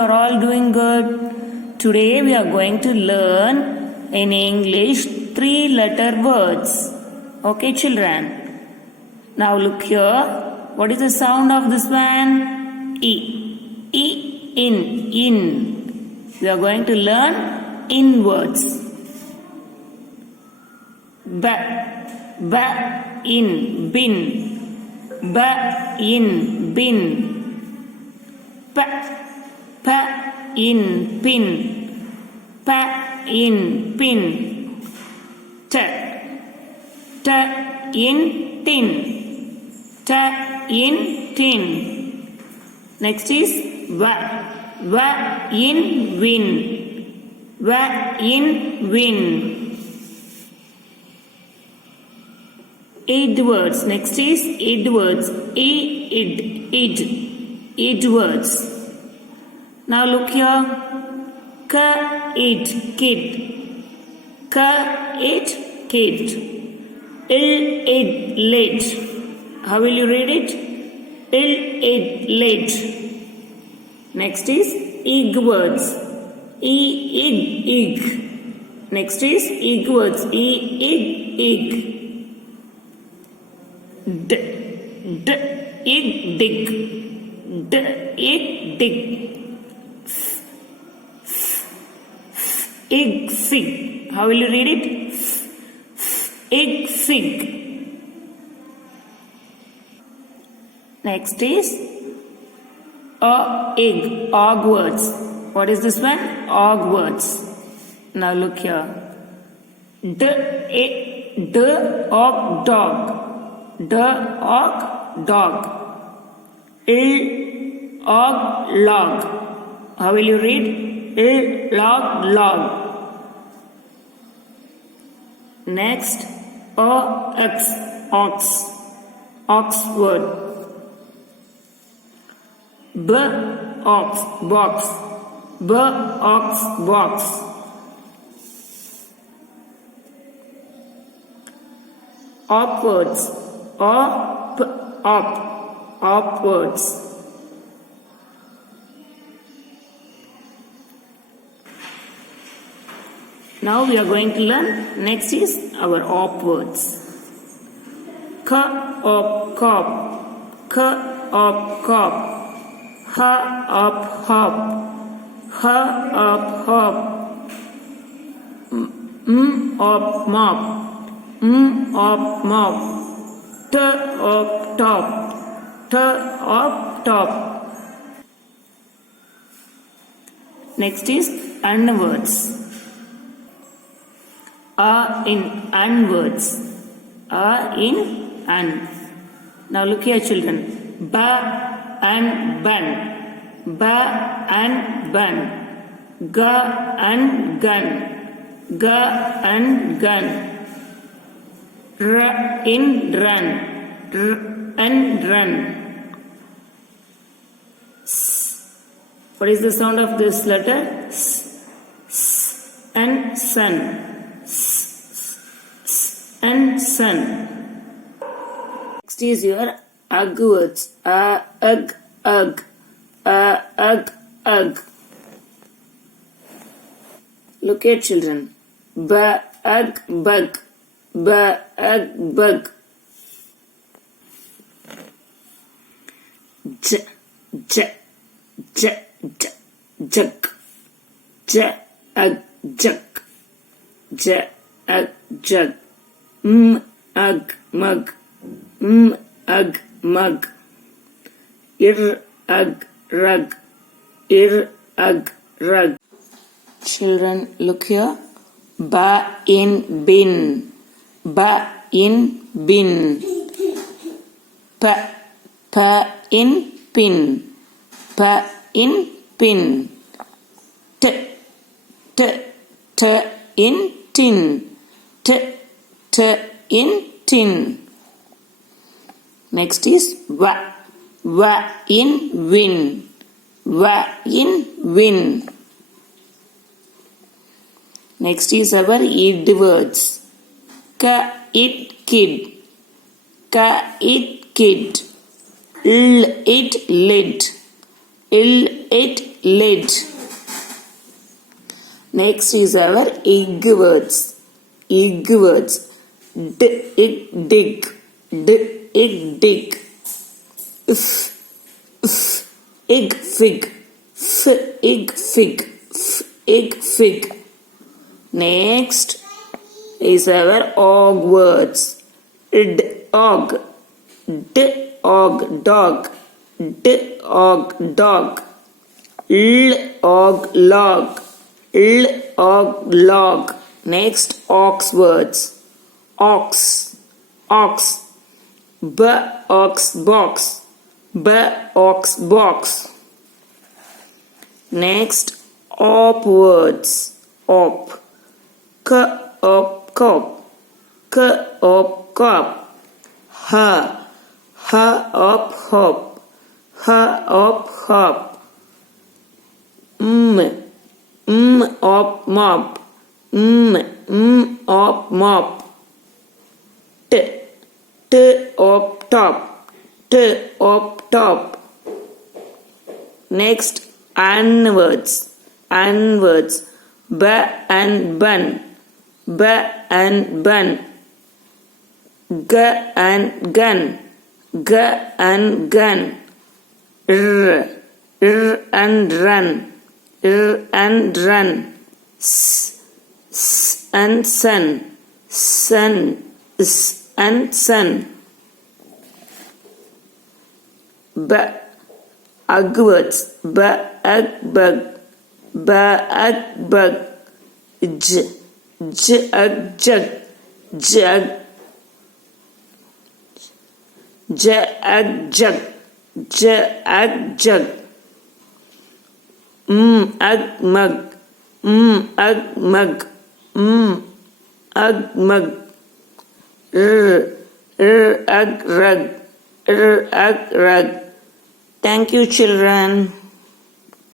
Are all doing good? Today we are going to learn in English 3-letter words. Okay, children. Now look here. What is the sound of this one? E. E, in. We are going to learn in words. B, in, bin. B, in, bin. P, in, pin. P, in, pin. T, in, tin. T, in, tin. Next is V, in, win. V, in, win. 8 words. Next is 8 words. Id words. Now look here. Kid. Kid. Late. How will you read it? Late. Next is ig words. Ig. Next is ig words. Ig. Dig. Fig. How will you read it? Fig. Next is egg. Og words. What is this one? Og words. Now look here. D og dog. Dog. Og log. How will you read? Log. Next, oxword. Box. Upwards. Upwards. Now we are going to learn. Next is our op words. Cop. Hop. Mop. Top. Next is and words. In and words. In and. Now look here, children. Ba and bun. Ga and gun. In run. Run. What is the sound of this letter? And sun. And sun. Next is your ug words. Ug. Look at children. Bug. Jug. Mug. Rug. Children, look here. Ba in bin. Pa in pin. In pin. T in tin. In tin. Next is wa in win. In win. Next is our id words. Kid. Lid. it, lid. Next is our egg words. Egg words. Dig, dig, dig. Egg fig. Egg fig. Egg fig. Next is our og words. Og. Og dog. Og dog. Og log. Og log. Next ox words. Ox. Ox. Ox box. Ox box. Next op words. Op. Op cop. Op cop. Ha. Up hop. Up hop. Up mop. Up mop. Up top. Up top. Next an words. An words. And bun. And bun. And gun. And gun. And run. And run. And sun. And sun. Ug words. Bug. Bug. Jug. Jug. Jug. Ug mug. Ug mug. Ug mug. Ug rug. Ug rug. Thank you, children.